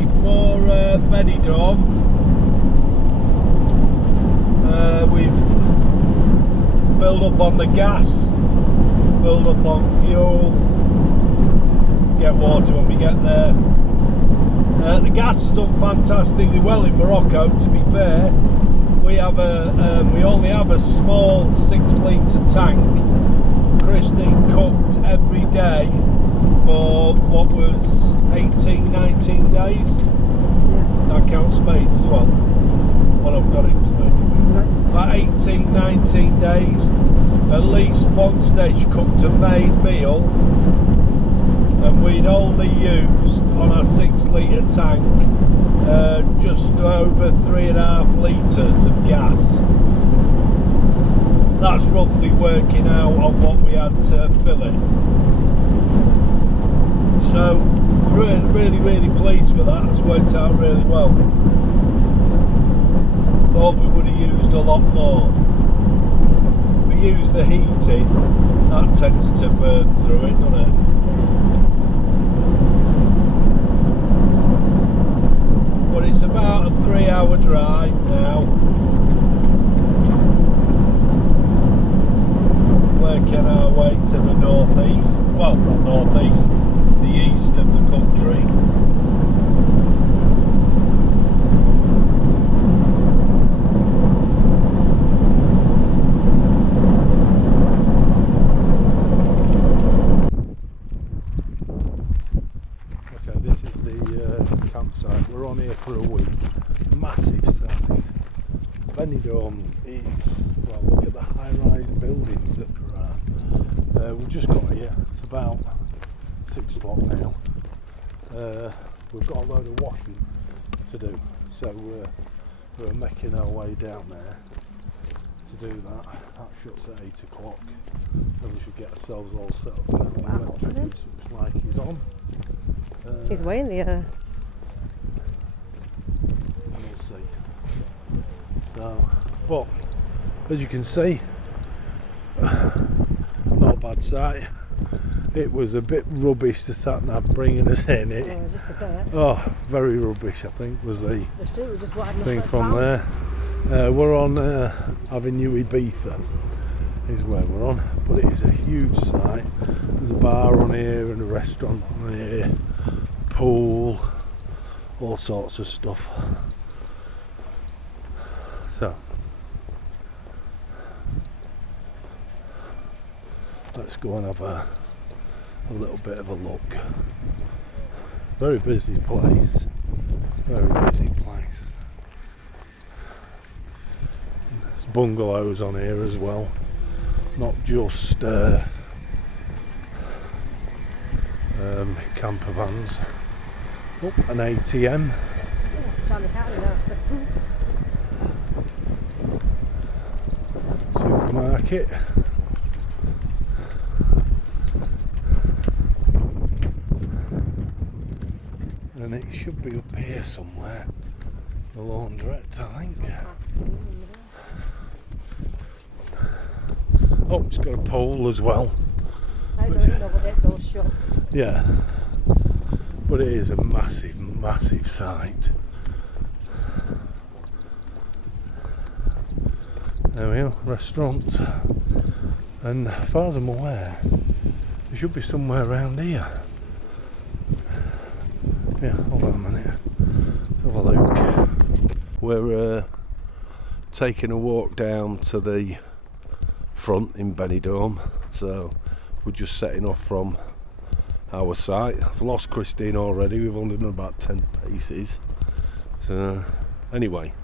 ready for Benidorm. We've filled up on the gas, filled up on fuel, get water when we get there. The gas has done fantastically well in Morocco, to be fair. We only have a small 6 litre tank. Christine cooked every day for what was 18-19 days. That counts Spain as well. Well, I've got it in Spain. About 18-19 days. At least once a day she cooked a made meal, and we'd only used on our 6 litre tank just over 3.5 litres of gas. That's roughly working out on what we had to fill it. So really pleased with that. It's worked out really well. Thought we would have used a lot more. We use the heating, that tends to burn through it, doesn't it? But it's about a 3-hour drive now. Working our way to the northeast, well, not northeast, the east of the country. Okay, this is the campsite. We're on here for a week. Massive site. Benidorm. Well, look at the high-rise buildings that there are. We've just got here. It's about 6 o'clock now. We've got a load of washing to do, so we're making our way down there to do that. That shuts at 8 o'clock, and we should get ourselves all set up. Wow, the electric looks like he's on. He's way in the air. We'll see. So, but as you can see, not a bad sight. It was a bit rubbish, the sat-nav bringing us in. Just a bit. Oh, very rubbish, I think, was the street was just wide enough thing from there. We're on Avenue Ibiza, is where we're on, but it is a huge site. There's a bar on here and a restaurant on here, pool, all sorts of stuff. So, let's go and have a little bit of a look. Very busy place. Very busy place. There's bungalows on here as well. Not just camper vans. Oh, an ATM. Supermarket. And it should be up here somewhere, the laundrette, I think. Oh, it's got a pole as well. Yeah, but it is a massive site. There we are, restaurant. And as far as I'm aware, there should be somewhere around here. Yeah, hold on a minute. Let's have a look. We're taking a walk down to the front in Benidorm, so we're just setting off from our site. I've lost Christine already. We've only done about 10 paces. So anyway,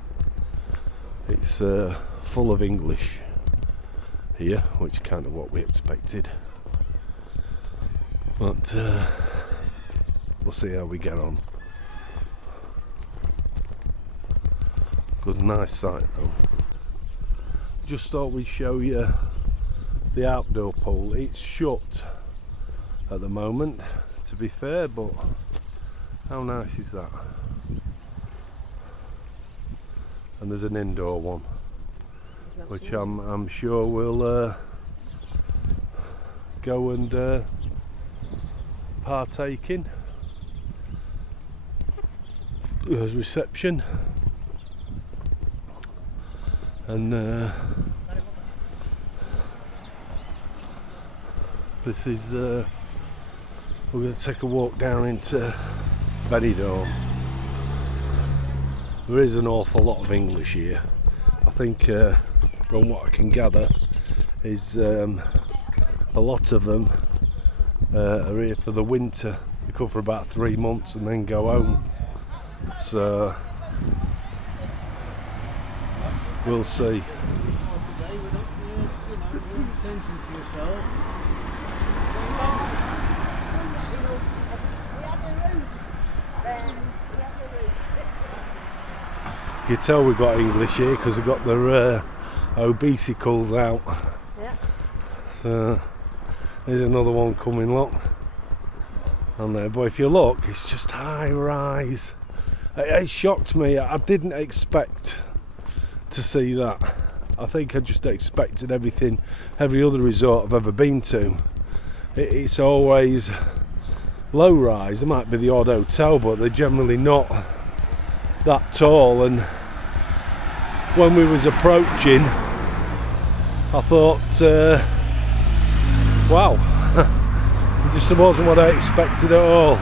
it's full of English here, which is kind of what we expected. But we'll see how we get on. Good, nice site though. Just thought we'd show you the outdoor pool. It's shut at the moment, to be fair, but how nice is that? And there's an indoor one, which I'm sure we'll go and partake in. There's reception, and this is we're going to take a walk down into Benidorm. There is an awful lot of English here. I think from what I can gather is a lot of them are here for the winter. They come for about 3 months and then go home. So we'll see. You can tell we've got English here because they've got their obesicles out. Yeah. So there's another one coming, look. On there, but if you look, it's just high rise. It shocked me. I didn't expect to see that. I think I just expected every other resort I've ever been to. It's always low rise. There might be the odd hotel, but they're generally not that tall. And when we was approaching, I thought, wow, it just wasn't what I expected at all.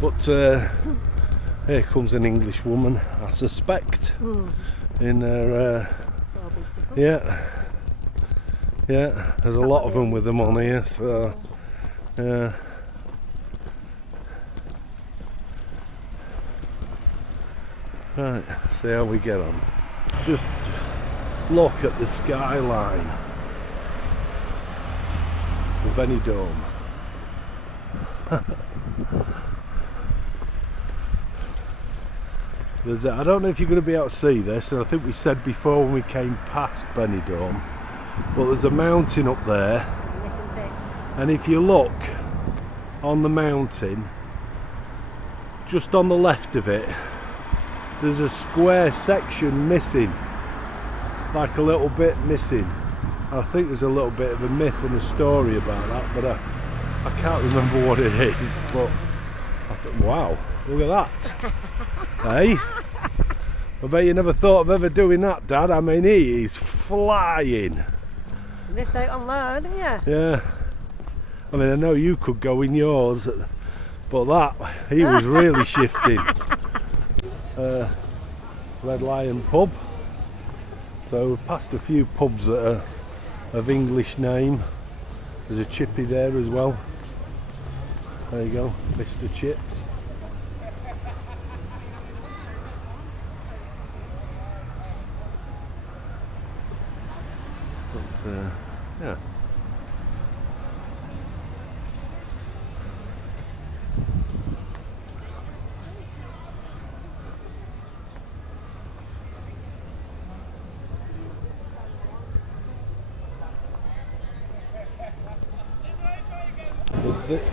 But here comes an English woman, I suspect, in her, yeah, there's a lot of them with them on here, so, yeah. Right, see how we get on. Just look at the skyline of Benidorm. I don't know if you're going to be able to see this, and I think we said before when we came past Benidorm, but there's a mountain up there, and if you look on the mountain, just on the left of it, there's a square section missing, like a little bit missing. I think there's a little bit of a myth and a story about that, but I can't remember what it is. But I thought, wow, look at that. Hey, I bet you never thought of ever doing that, Dad. I mean, he is flying. Missed out on that, didn't you? Yeah. I mean, I know you could go in yours, but that, he was really shifting. Red Lion pub. So we've passed a few pubs that are of English name. There's a chippy there as well. There you go, Mr. Chips. But yeah.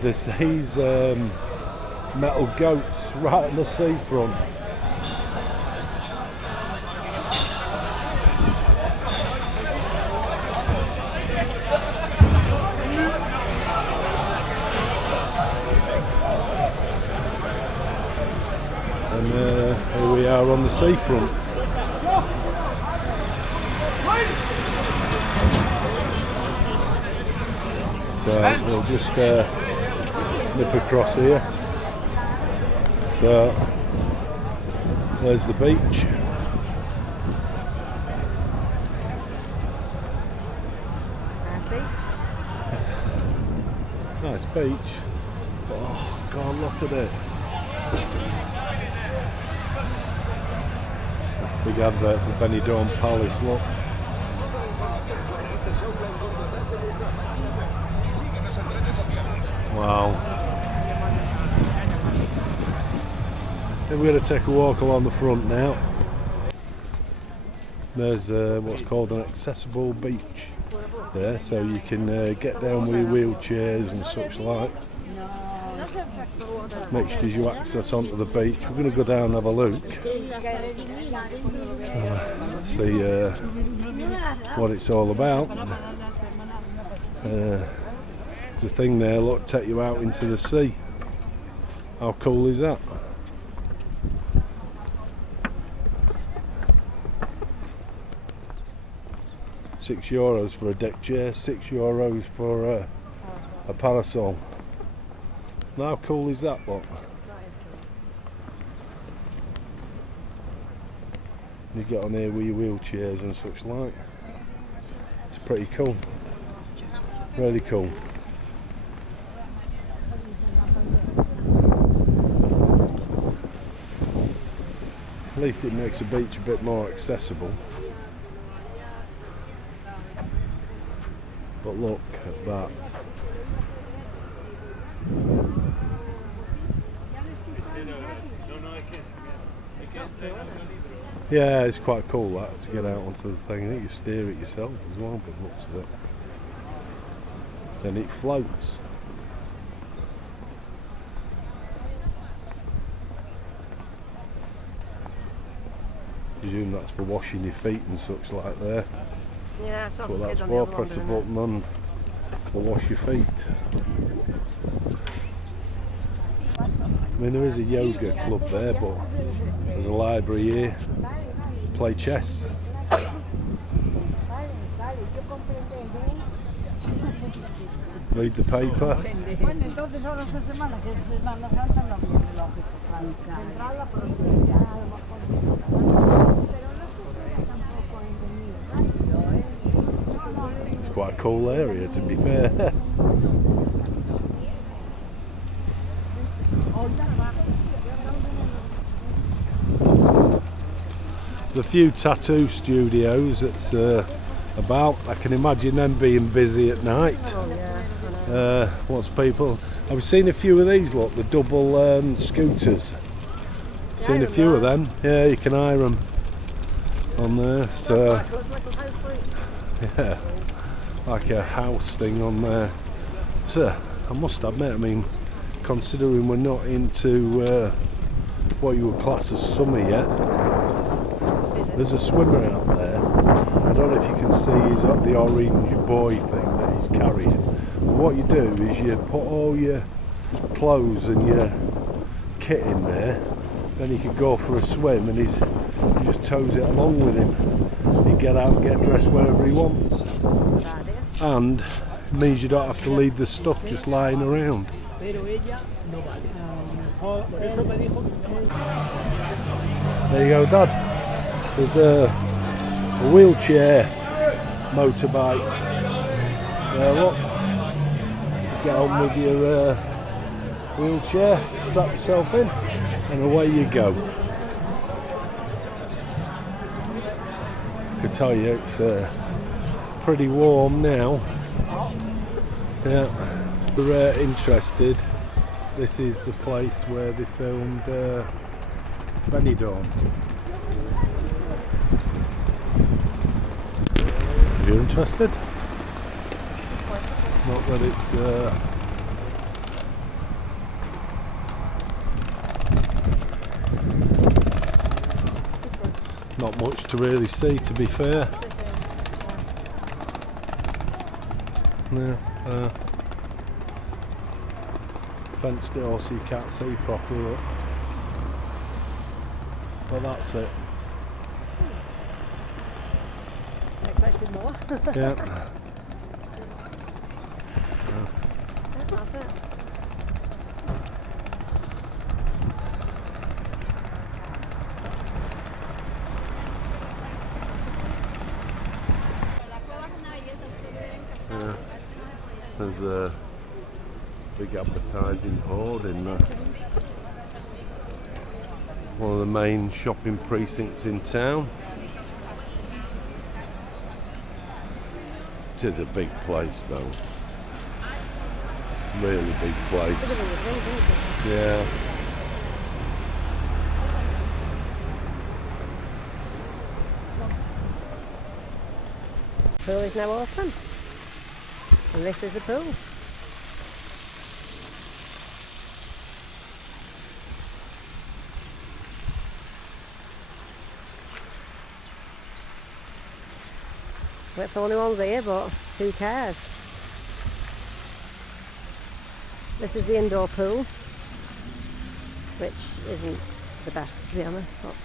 There's these metal goats right on the seafront. And here we are on the seafront. So we'll just nip across here. So there's the beach. Nice beach. Nice beach. Oh God, look at it. Big advert for Benidorm Palace, look. Wow. Then we're going to take a walk along the front now. There's what's called an accessible beach there, so you can get down with your wheelchairs and such like. Next gives you access onto the beach. We're going to go down and have a look. See what it's all about. There's a thing there, look, take you out into the sea. How cool is that? €6 for a deck chair, €6 for a parasol. Now, how cool is that, look? That is cool. You get on here with your wheelchairs and such like. It's pretty cool. Really cool. At least it makes the beach a bit more accessible. But look at that. Yeah, it's quite cool that, to get out onto the thing. I think you steer it yourself as well, but looks of it. Then it floats. Presume that's for washing your feet and such like there. Yeah, That's what that's for. Press the button and will wash your feet. I mean, there is a yoga club there, but there's a library here. Play chess. Read the paper. Bueno, entonces ahora esta semana, que es Semana Santa, no viene lógico. Centrarla, pero ya a lo mejor. Pero no se queda tampoco en It's quite a cool area, to be fair. There's a few tattoo studios that's about. I can imagine them being busy at night. Oh, yeah. What's people? I've seen a few of these, look, the double scooters. Seen a few of them. Yeah, you can hire them on there. So, yeah, like a house thing on there. So, I must admit, I mean, considering we're not into what you would class as summer yet, there's a swimmer out there. I don't know if you can see, he's got the orange buoy thing that he's carrying. What you do is you put all your clothes and your kit in there, then he can go for a swim, and he just tows it along with him. He can get out and get dressed wherever he wants. And it means you don't have to leave the stuff just lying around. There you go, Dad. There's a wheelchair motorbike. Look, get on with your wheelchair, strap yourself in, and away you go. I can tell you it's pretty warm now. Yeah, if you're interested, this is the place where they filmed Benidorm. If you're interested, not that it's not much to really see, to be fair. No, fenced it all so you can't see properly, look. But that's it. I expected more. Yeah. That's it. Yeah. There's a big advertising board in one of the main shopping precincts in town. It is a big place though. Really big place. Yeah. Pool is now open. And this is the pool. We're the only ones here, but who cares? This is the indoor pool, which isn't the best to be honest, but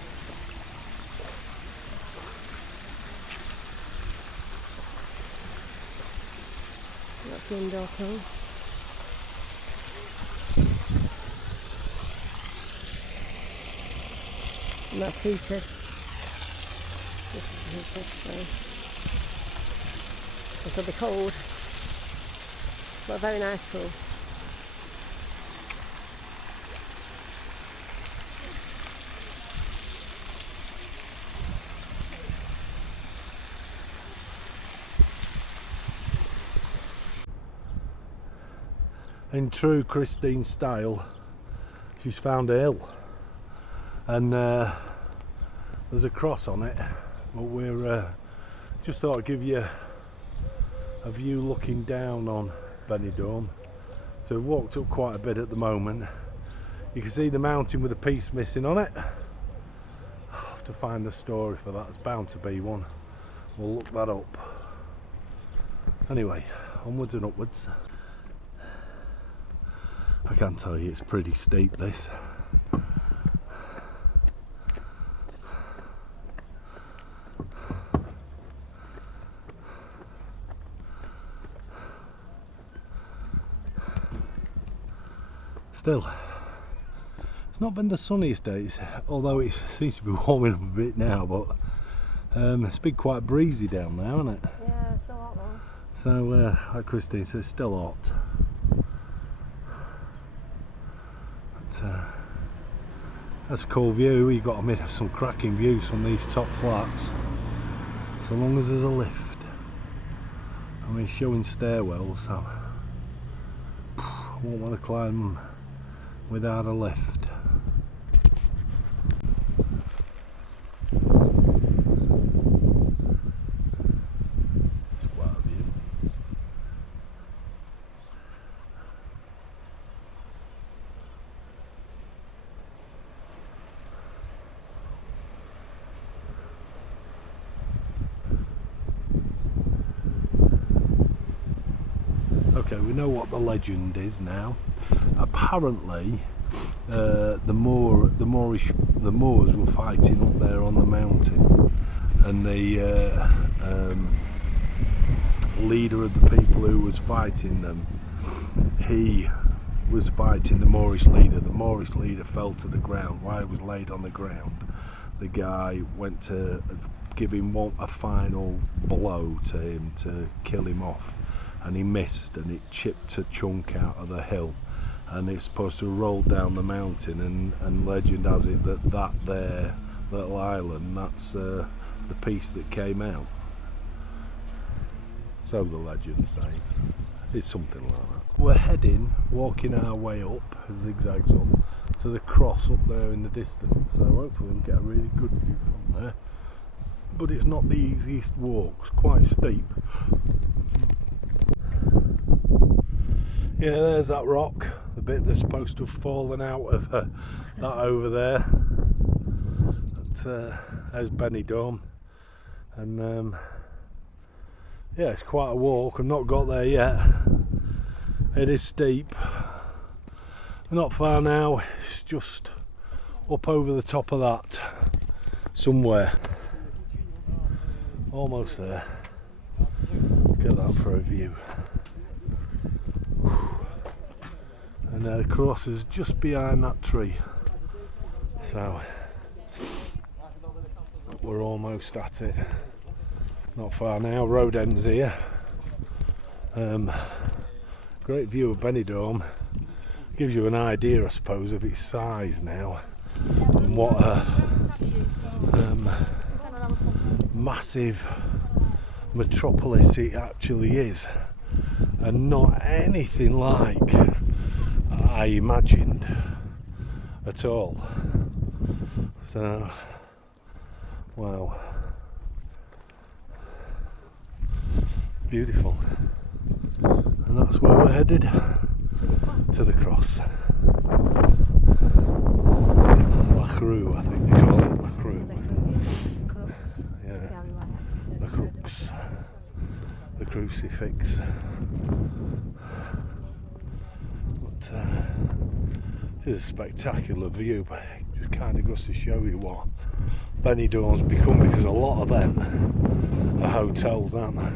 that's the indoor pool. And that's heated. This is heated, so this will be cold. But a very nice pool. In true Christine style, she's found a hill, and there's a cross on it, but we're just thought I'd give you a view looking down on Benidorm. So we've walked up quite a bit at the moment. You can see the mountain with a piece missing on it. I'll have to find the story for that. There's bound to be one. We'll look that up. Anyway, onwards and upwards. I can tell you it's pretty steep, this. Still, it's not been the sunniest days, although it seems to be warming up a bit now, but it's been quite breezy down there, hasn't it? Yeah, it's still hot though. So, like Christine says, it's still hot. That's a cool view. You've got to admit, some cracking views from these top flats, so long as there's a lift. I mean, showing stairwells, so I won't want to climb them without a lift. It's quite a view. Okay, we know what the legend is now. Apparently, the Moors were fighting up there on the mountain, and the leader of the people who was fighting them, he was fighting the Moorish leader. The Moorish leader fell to the ground. While he was laid on the ground, the guy went to give him a final blow to him to kill him off, and he missed, and it chipped a chunk out of the hill, and it's supposed to roll down the mountain, and legend has it that there little island, that's the piece that came out. So the legend says. It's something like that. We're walking our way up, zigzags up, to the cross up there in the distance, so hopefully we'll get a really good view from there. But it's not the easiest walk, it's quite steep. Yeah, there's that rock, the bit that's supposed to have fallen out of that over there. There's Benidorm, and yeah, it's quite a walk. I've not got there yet. It is steep. Not far now, it's just up over the top of that somewhere. Almost there. Get that for a view. And the cross is just behind that tree, so we're almost at it. Not far now. Road ends here. Great view of Benidorm. Gives you an idea, I suppose, of its size now, and what a massive metropolis it actually is, and not anything like I imagined at all. So, wow, beautiful. And that's where we're headed, to the cross. La Cruz, I think they call it, La Cruz. Yeah, the crux, the crucifix. it is a spectacular view, but it just kind of goes to show you what Benidorm's become, because a lot of them are hotels, aren't they?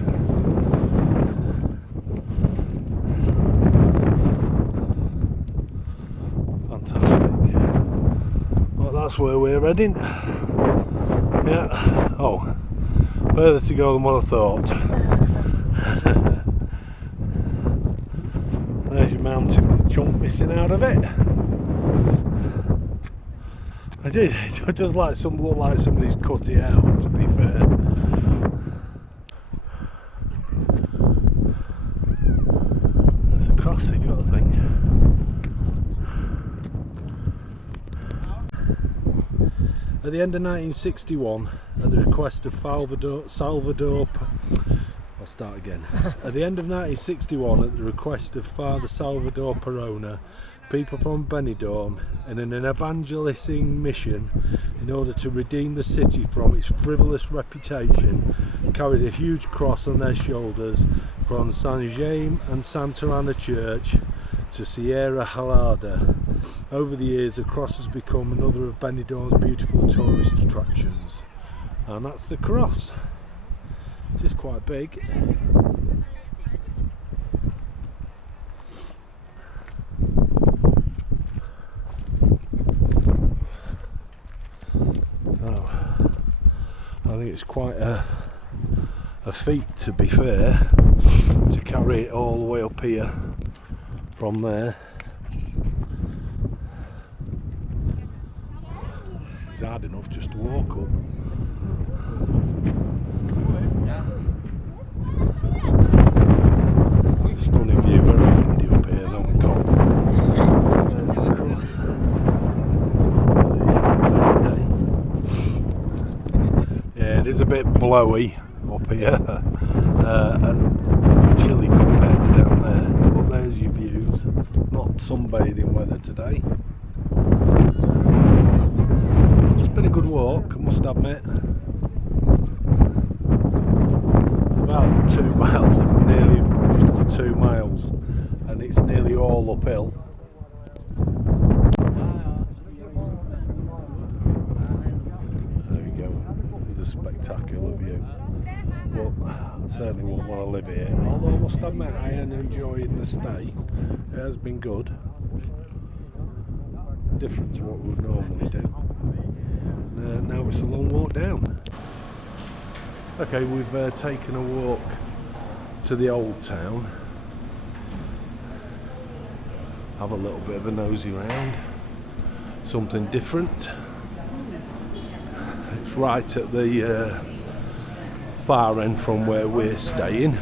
Fantastic. Well, that's where we're heading. Yeah. Oh, further to go than what I thought. There's your mountain with a chunk missing out of it. It does look like somebody's cut it out, to be fair. There's a crossing, you got to think. At the end of 1961, at the request of I'll start again. At the end of 1961, at the request of Father Salvador Perona, people from Benidorm, in an evangelising mission in order to redeem the city from its frivolous reputation, carried a huge cross on their shoulders from San Jaime and Santa Ana Church to Sierra Helada. Over the years, the cross has become another of Benidorm's beautiful tourist attractions, and that's the cross. It is quite big. So, I think it's quite a feat, to be fair, to carry it all the way up here from there. It's hard enough just to walk up. Stunning view, very windy up here, on the top. There's the cross. Yeah, it is a bit blowy up here and chilly compared to down there, but there's your views. Not sunbathing weather today. It's been a good walk, I must admit. It's about 2 miles, nearly just over 2 miles, and it's nearly all uphill. There we go, there's a spectacular view. But I certainly wouldn't want to live here, although I must admit I am enjoying the stay. It has been good. Different to what we would normally do. Now it's a long walk down. Okay, we've taken a walk to the old town. Have a little bit of a nosy round. Something different. It's right at the far end from where we're staying.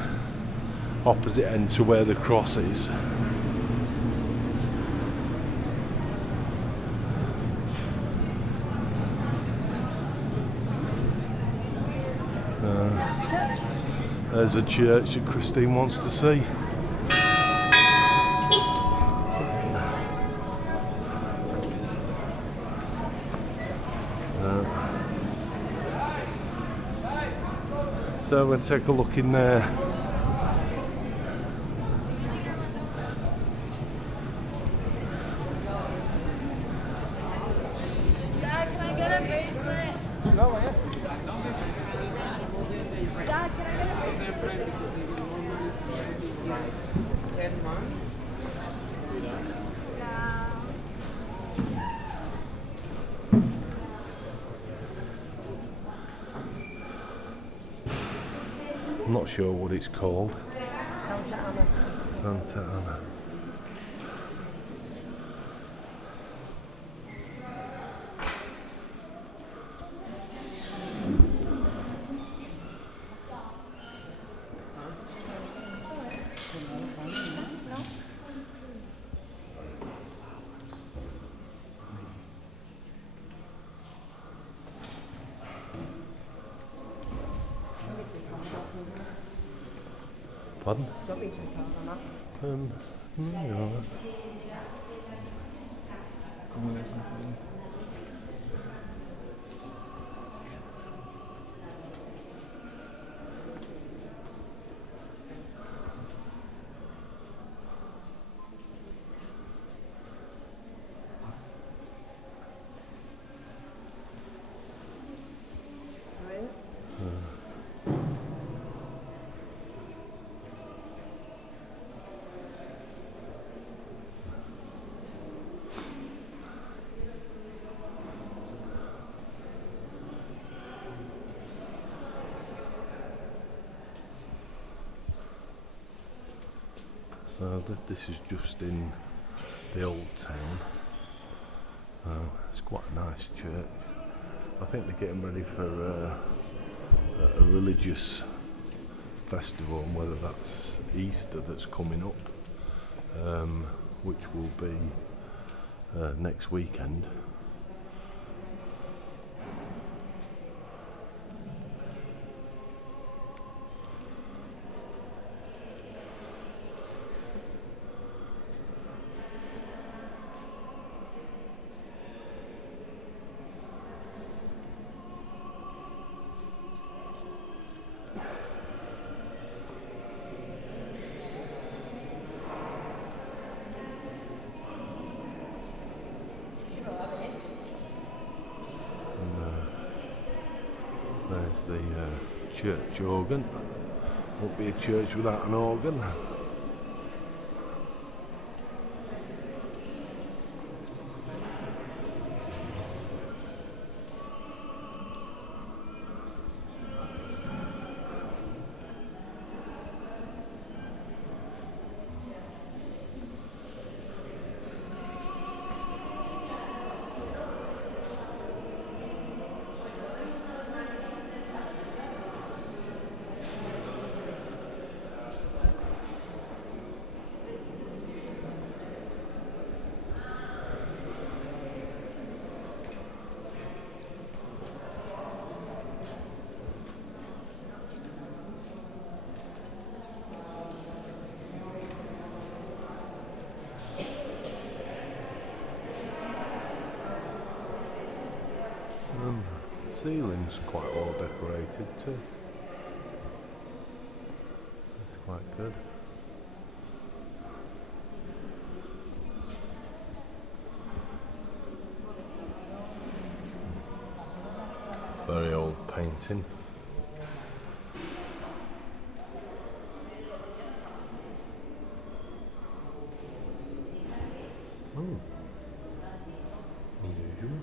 Opposite end to where the cross is. There's a church that Christine wants to see. So I'm going to take a look in there. Dad, can I get a bracelet? No, yeah. Dad, can I get a 10 months? I'm not sure what it's called. Santa Ana. Santa Ana. Pardon? No. So this is just in the old town. It's quite a nice church. I think they're getting ready for a religious festival, and whether that's Easter that's coming up, which will be next weekend. There's the church organ. Won't be a church without an organ. Ceiling's quite well decorated too. It's quite good. Very old painting. Unusual.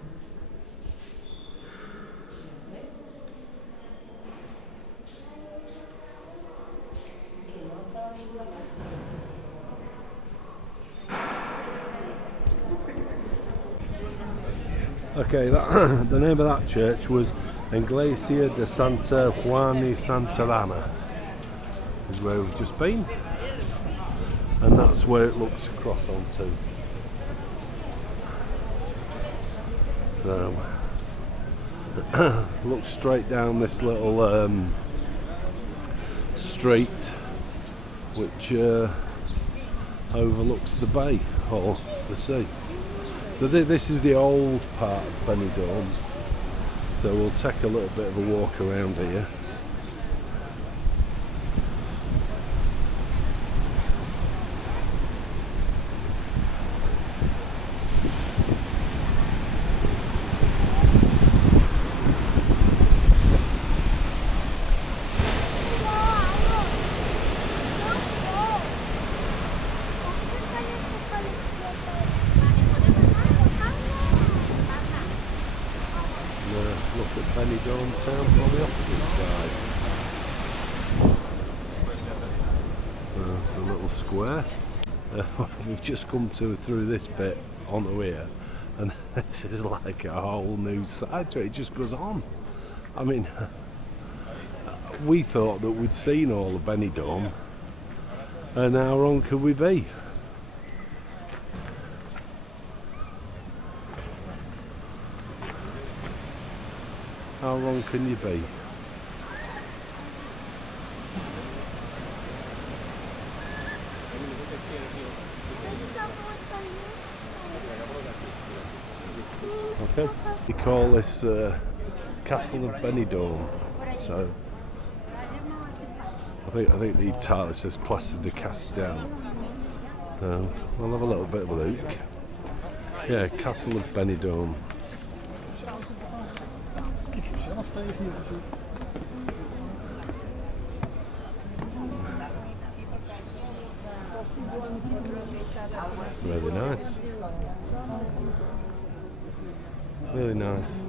Okay, the name of that church was Iglesia de Santa Juan y Santa Ana, is where we've just been, and that's where it looks across onto. So, look straight down this little street, which overlooks the bay or the sea. So this is the old part of Benidorm. So we'll take a little bit of a walk around here. Look at Benidorm town on the opposite side. The little square. We've just come through this bit onto here, and this is like a whole new side to it. It just goes on. I mean, we thought that we'd seen all of Benidorm, and how wrong could we be? How wrong can you be? Okay, we call this Castle of Benidorm. So I think the title says Place de Castel. We'll have a little bit of a look. Yeah, Castle of Benidorm. Really nice. Really nice.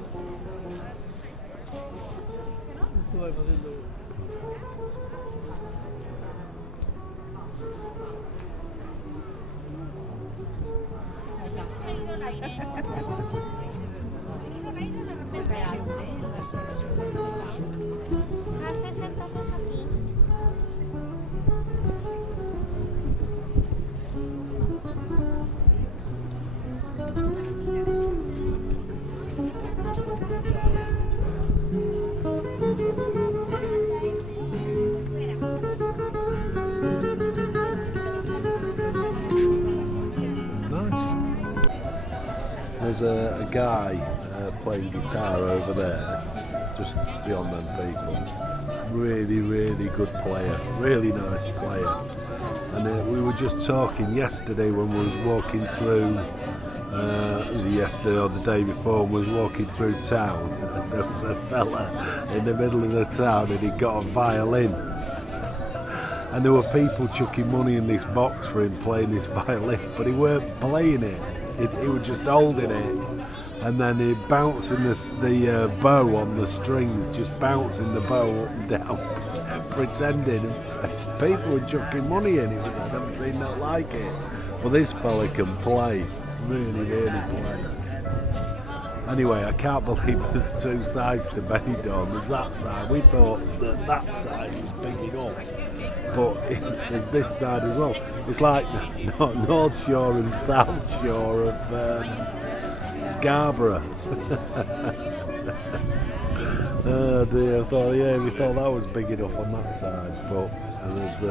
There's a guy playing guitar over there, just beyond them people. Really, really good player, really nice player. And we were just talking yesterday when we was walking through, was it yesterday or the day before, we was walking through town, and there was a fella in the middle of the town and he got a violin. And there were people chucking money in this box for him playing this violin, but he weren't playing it. He was just holding it, and then he bouncing the bow on the strings, just bouncing the bow up and down, pretending. People were chucking money in. It was, I've never seen that like it. But this fella can play, really, really play. Anyway, I can't believe there's two sides to Benidorm. There's that side. We thought that side was big enough, but there's this side as well. It's like North Shore and South Shore of Scarborough. Oh dear, we thought that was big enough on that side, but there's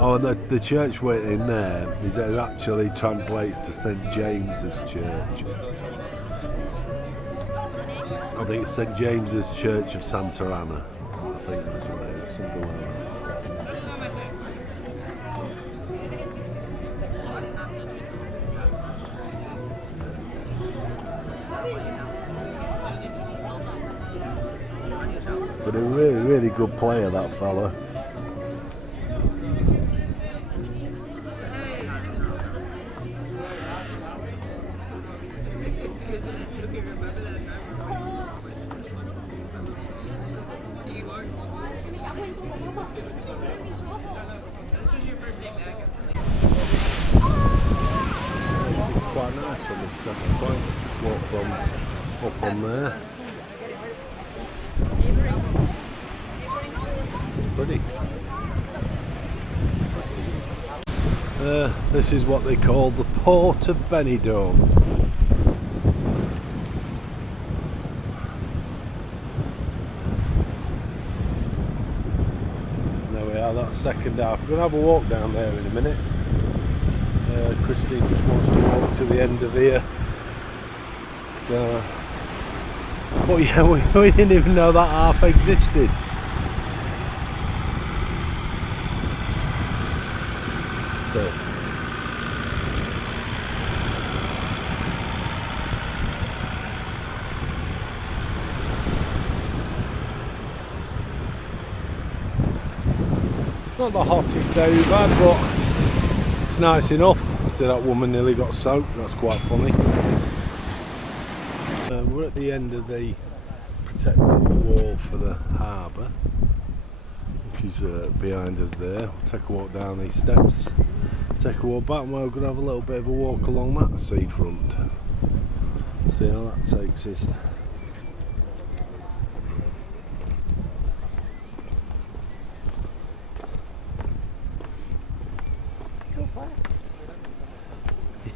and the church we're in there is it actually translates to St James's Church. I think it's St James's Church of Santa Anna. I think that's what it is, something like that. But a really, really good player, that fella. It's quite nice from this stepping point. Just walk from up on there. Pretty. This is what they call the Port of Benidorm. There we are, that's second half. We're going to have a walk down there in a minute. Christine just wants to walk to the end of here. So, but yeah, we didn't even know that half existed. It's not the hottest day we've had, but it's nice enough. See, that woman nearly got soaked, that's quite funny. We're at the end of the protective wall for the harbour, which is behind us there. We'll take a walk down these steps, take a walk back, and we're going to have a little bit of a walk along that seafront. See how that takes us.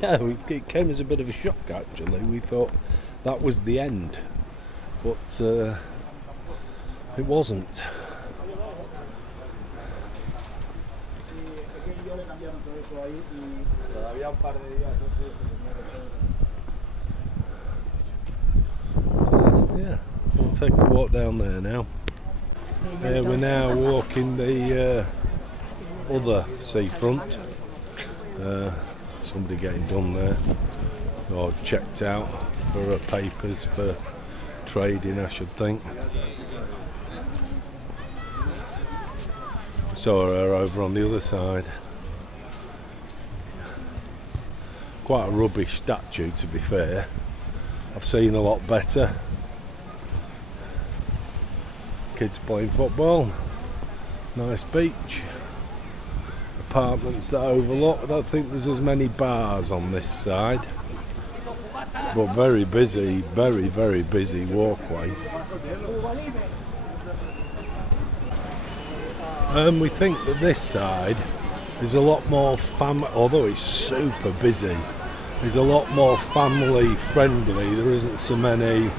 Yeah, it came as a bit of a shock actually. We thought that was the end, but it wasn't. Yeah, we'll take a walk down there now. We're now walking the other seafront. Somebody getting done there, or checked out for her papers for trading, I should think. Saw her over on the other side. Quite a rubbish statue, to be fair. I've seen a lot better. Kids playing football. Nice beach. Apartments that overlook. I don't think there's as many bars on this side. but very busy, very busy walkway. We think that this side is a lot more although it's super busy, it's a lot more family friendly. There isn't so many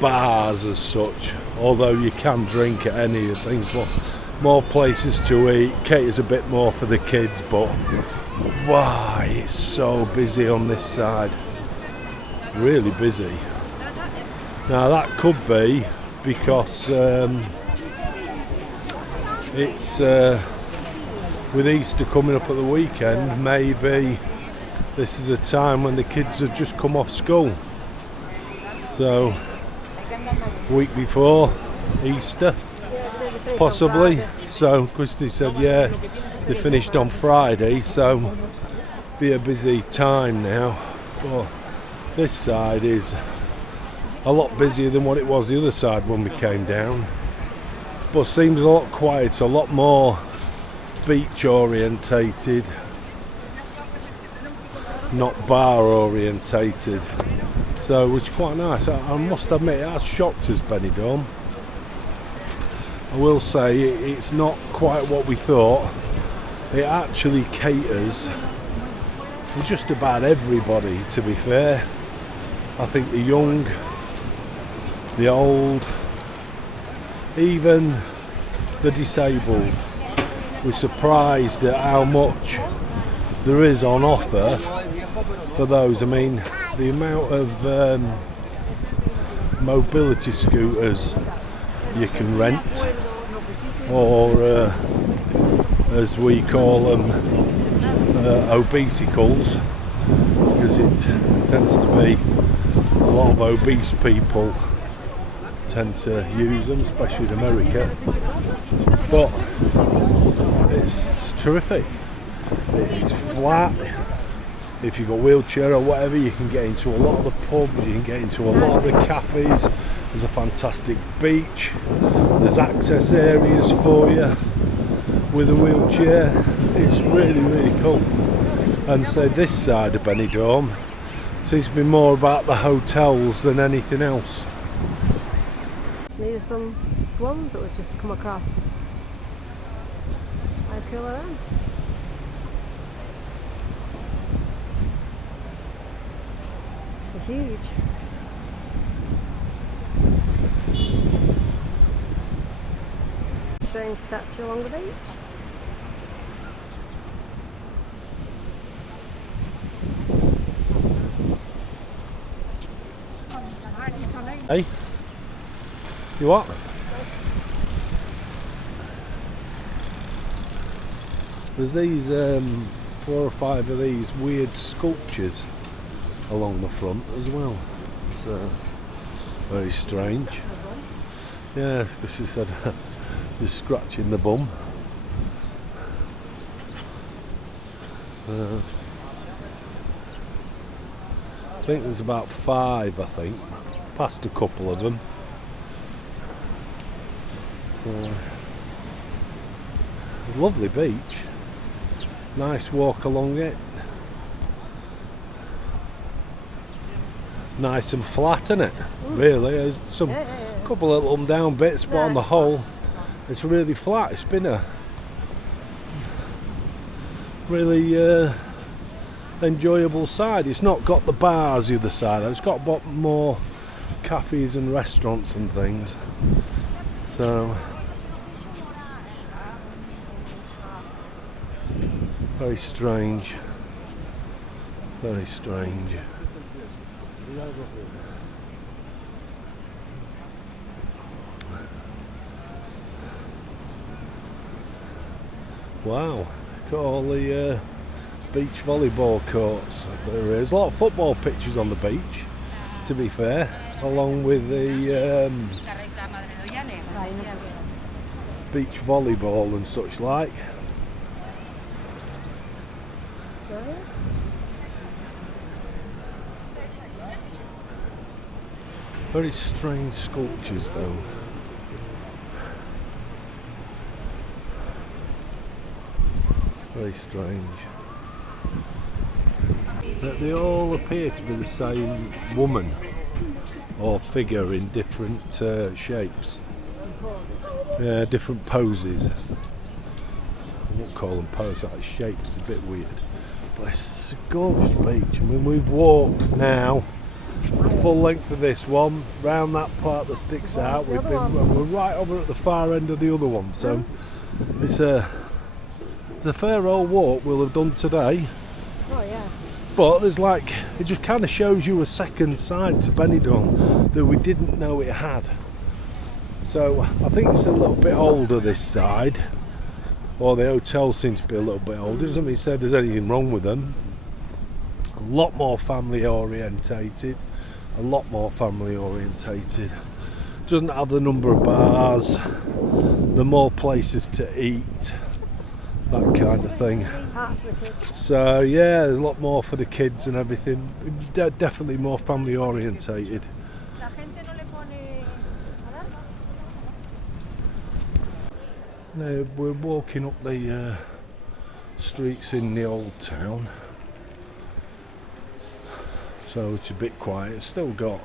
bars as such, although you can drink at any of the things, but more places to eat, caters a bit more for the kids, but wow, it's so busy on this side, really busy. Now that could be because it's with Easter coming up at the weekend, maybe this is a time when the kids have just come off school, so week before Easter possibly. So Christy said yeah, they finished on Friday, so be a busy time now. But this side is a lot busier than what it was the other side when we came down, but seems a lot quieter, a lot more beach orientated, not bar orientated, so which is quite nice. I must admit it has shocked us, Benidorm. I will say it's not quite what we thought. It actually caters for just about everybody, to be fair. I think the young, the old, even the disabled. We're surprised at how much there is on offer for those. I mean, the amount of mobility scooters you can rent, or as we call them, obesicles, because it tends to be a lot of obese people tend to use them, especially in America. But it's terrific. It's flat. If you've got a wheelchair or whatever, you can get into a lot of the pubs, you can get into a lot of the cafes. There's a fantastic beach. There's access areas for you with a wheelchair. It's really cool. And so this side of Benidorm seems to be more about the hotels than anything else. These are some swans that we've just come across. How cool are them? They're huge. Strange statue along the beach. Hey, you what? There's these 4 or 5 of these weird sculptures along the front as well. It's very strange. Yeah, because she said just scratching the bum. I think there's about 5, I think. Past a couple of them. So, lovely beach. Nice walk along it. Nice and flat, isn't it? Really, there's some couple of little down bits, but on the whole, it's really flat. It's been a really enjoyable side. It's not got the bars the other side. It's got more cafes and restaurants and things. So very strange. Very strange. Wow, look at all the beach volleyball courts. There is a lot of football pitches on the beach, to be fair, along with the beach volleyball and such like. Very strange sculptures though. Very strange. that they all appear to be the same woman or figure in different shapes. Yeah, different poses. I won't call them poses, like shapes, a bit weird. But it's a gorgeous beach. I mean, we've walked now the full length of this one, round that part that sticks out. We're right over at the far end of the other one, so it's a fair old walk we'll have done today. Oh yeah. But there's like, it just kind of shows you a second side to Benidorm that we didn't know it had. So I think it's a little bit older this side, or the hotel seems to be a little bit older. It doesn't mean say there's anything wrong with them. A lot more family orientated. Doesn't have the number of bars, the more places to eat, that kind of thing. So yeah, there's a lot more for the kids and everything. Definitely more family orientated. Now we're walking up the streets in the old town, so it's a bit quiet. It's still got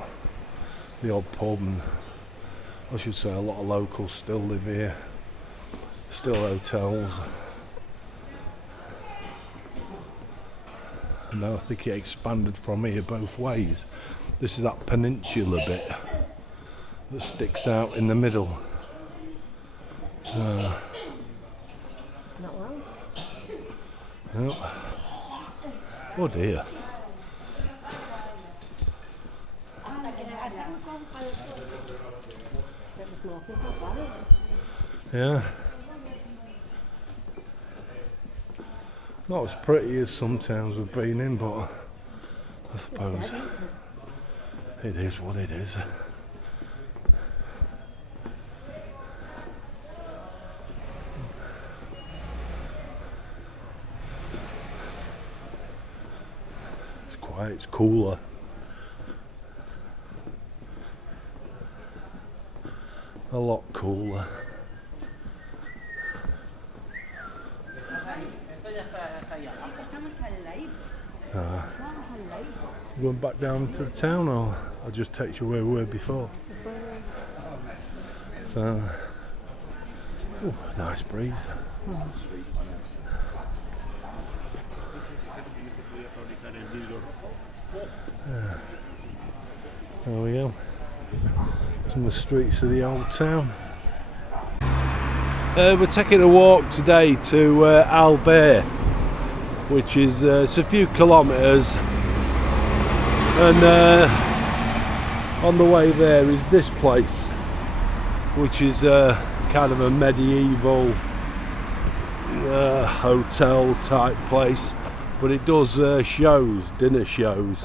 the odd pub, and I should say a lot of locals still live here, still hotels. And I think it expanded from here both ways. This is that peninsula bit that sticks out in the middle. So, Not well. no. Oh dear. Yeah. Not as pretty as some towns we've been in, but I suppose it is what it is. It's quiet, it's cooler. A lot cooler. Going back down to the town, or I'll just take you where we were before. So, ooh, nice breeze. There we go. Some of the streets of the old town. We're taking a walk today to Albert, which is it's a few kilometres, and on the way there is this place, which is kind of a medieval hotel type place, but it does shows, dinner shows.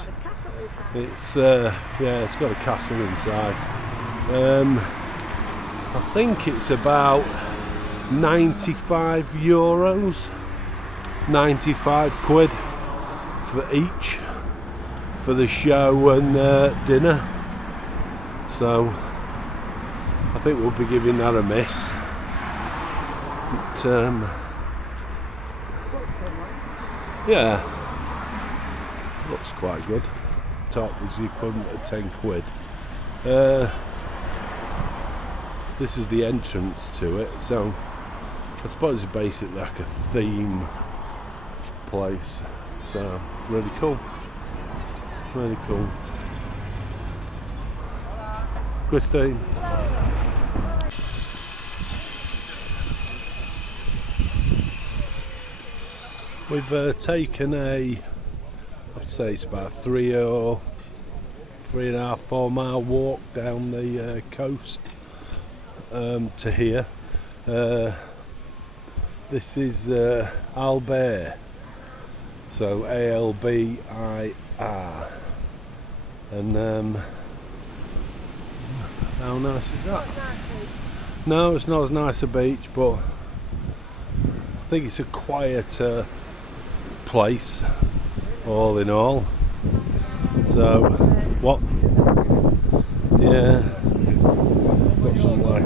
It's yeah, it's got a castle inside. I think it's about €95, 95 quid for each for the show and dinner. So I think we'll be giving that a miss. But, yeah, looks quite good. Top was the equivalent of 10 quid. This is the entrance to it, so I suppose it's basically like a theme place. So really cool. Really cool. Christine. We've taken a, I'd say it's about 3.5, 4 mile walk down the coast to here. This is Albert, so A-L-B-I-R, and how nice is that? No, it's not as nice a beach, but I think it's a quieter place all in all. So what? Yeah, got some like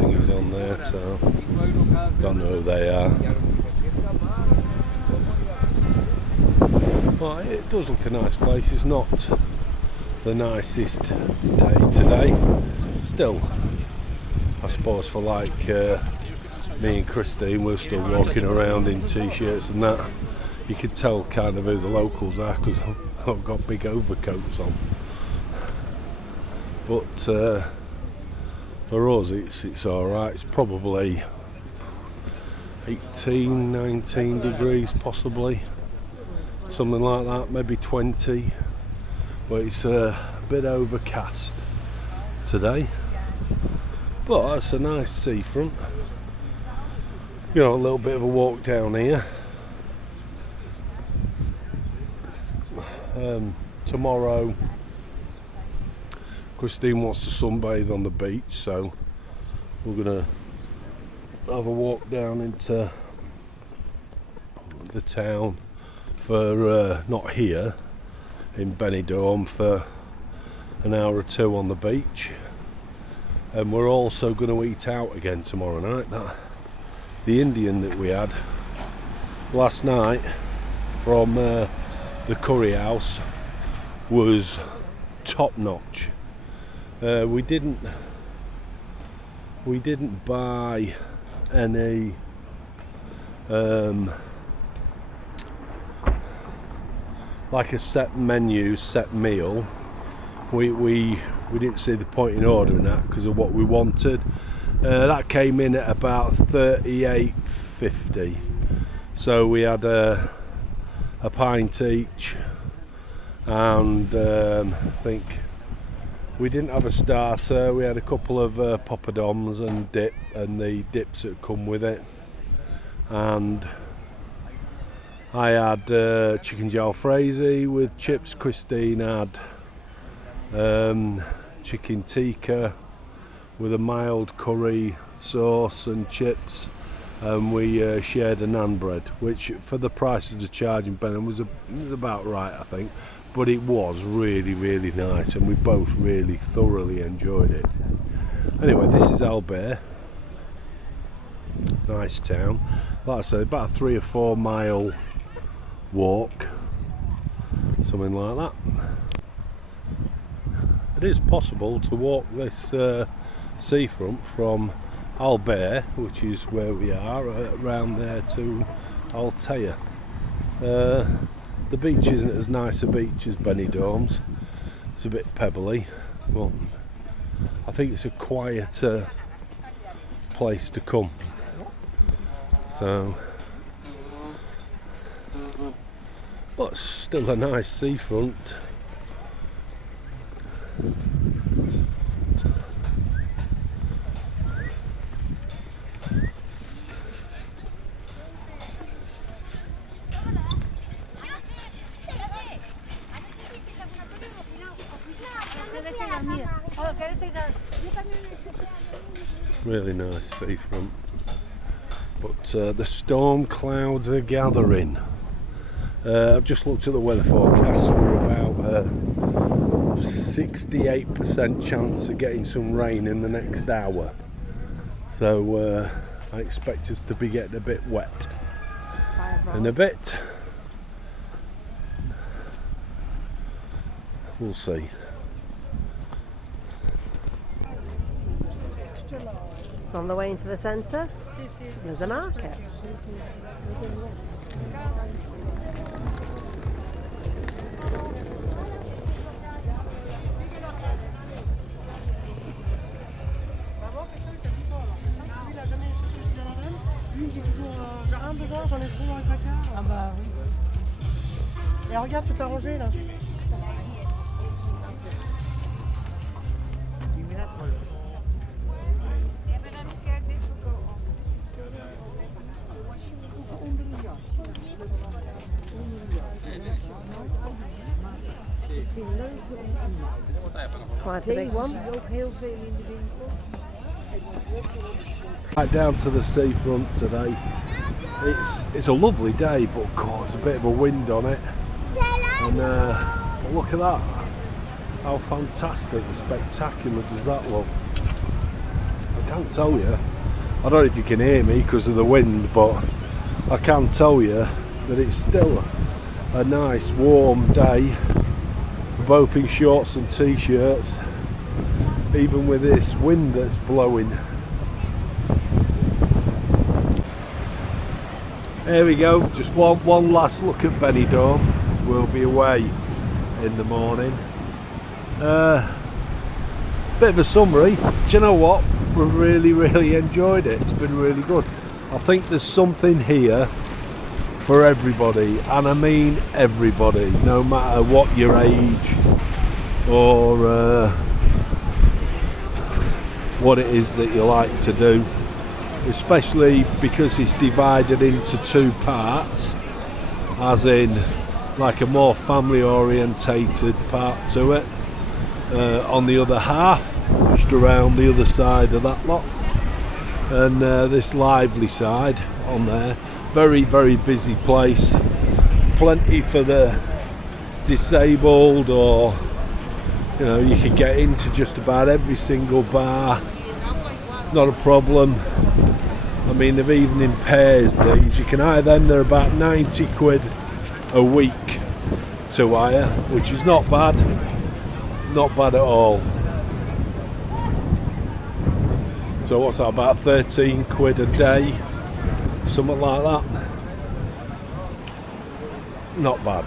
things on there, so don't know who they are. Well, it does look a nice place. It's not the nicest day today. Still, I suppose for like me and Christine, we're still walking around in t-shirts and that. You can tell kind of who the locals are because I've got big overcoats on. But for us, it's all right. It's probably 18, 19 degrees possibly, something like that, maybe 20. But it's a bit overcast today. But it's a nice seafront. You know, a little bit of a walk down here. Tomorrow, Christine wants to sunbathe on the beach, so we're gonna have a walk down into the town for not here in Benidorm for an hour or two on the beach, and we're also going to eat out again tomorrow night. The Indian that we had last night from the curry house was top notch. We didn't buy any like a set menu, set meal. We didn't see the point in ordering that because of what we wanted. That came in at about $38.50. So we had a pint each, and I think we didn't have a starter. We had a couple of poppadoms and dip, and the dips that come with it. And I had chicken jalfrezi with chips. Christine had chicken tikka with a mild curry sauce and chips, and we shared a naan bread, which for the prices of charge in Benidorm was about right, I think. But it was really, really nice, and we both really thoroughly enjoyed it. Anyway, this is Albert. Nice town. Like I said, about a 3 or 4 mile walk, something like that. It is possible to walk this seafront from Albert, which is where we are, around there to Altea. The beach isn't as nice a beach as Benidorm's. It's a bit pebbly, but I think it's a quieter place to come. So, but still a nice seafront. Really nice seafront, but the storm clouds are gathering. I've just looked at the weather forecast. We're about 68% chance of getting some rain in the next hour, so I expect us to be getting a bit wet in a bit. We'll see. On the way into the centre, there's a market. Ah bah oui. Et regarde, tout arrangé là. Quite a big one. Right down to the seafront today. It's a lovely day, but of course a bit of a wind on it. And look at that! How fantastic and spectacular does that look? I can't tell you. I don't know if you can hear me because of the wind, but I can tell you that it's still a nice warm day. We're both in shorts and t-shirts, even with this wind that's blowing. There we go, just one last look at Benidorm. We'll be away in the morning. Bit of a summary. Do you know what? We've really enjoyed it. It's been really good. I think there's something here for everybody, and I mean everybody, no matter what your age or what it is that you like to do, especially because it's divided into two parts, as in like a more family orientated part to it, on the other half, just around the other side of that lot, and this lively side on there. Very busy place, plenty for the disabled, or you know, you can get into just about every single bar, not a problem. I mean, they've even in pairs these, you can hire them, they're about 90 quid a week to hire, which is not bad at all. So what's that, about 13 quid a day, something like that. Not bad.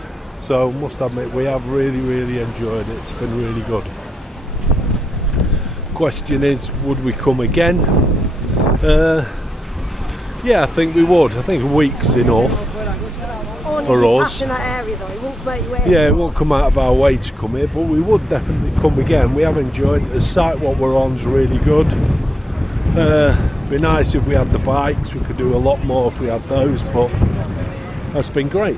So must admit, we have really enjoyed it. It's been really good. Question is, would we come again? Yeah, I think we would. I think a week's enough for us. In that area though, it won't make you Yeah, it won't come out of our way to come here, but we would definitely come again. We have enjoyed it. The site what we're on's really good. Be nice if we had the bikes. We could do a lot more if we had those, but that's been great.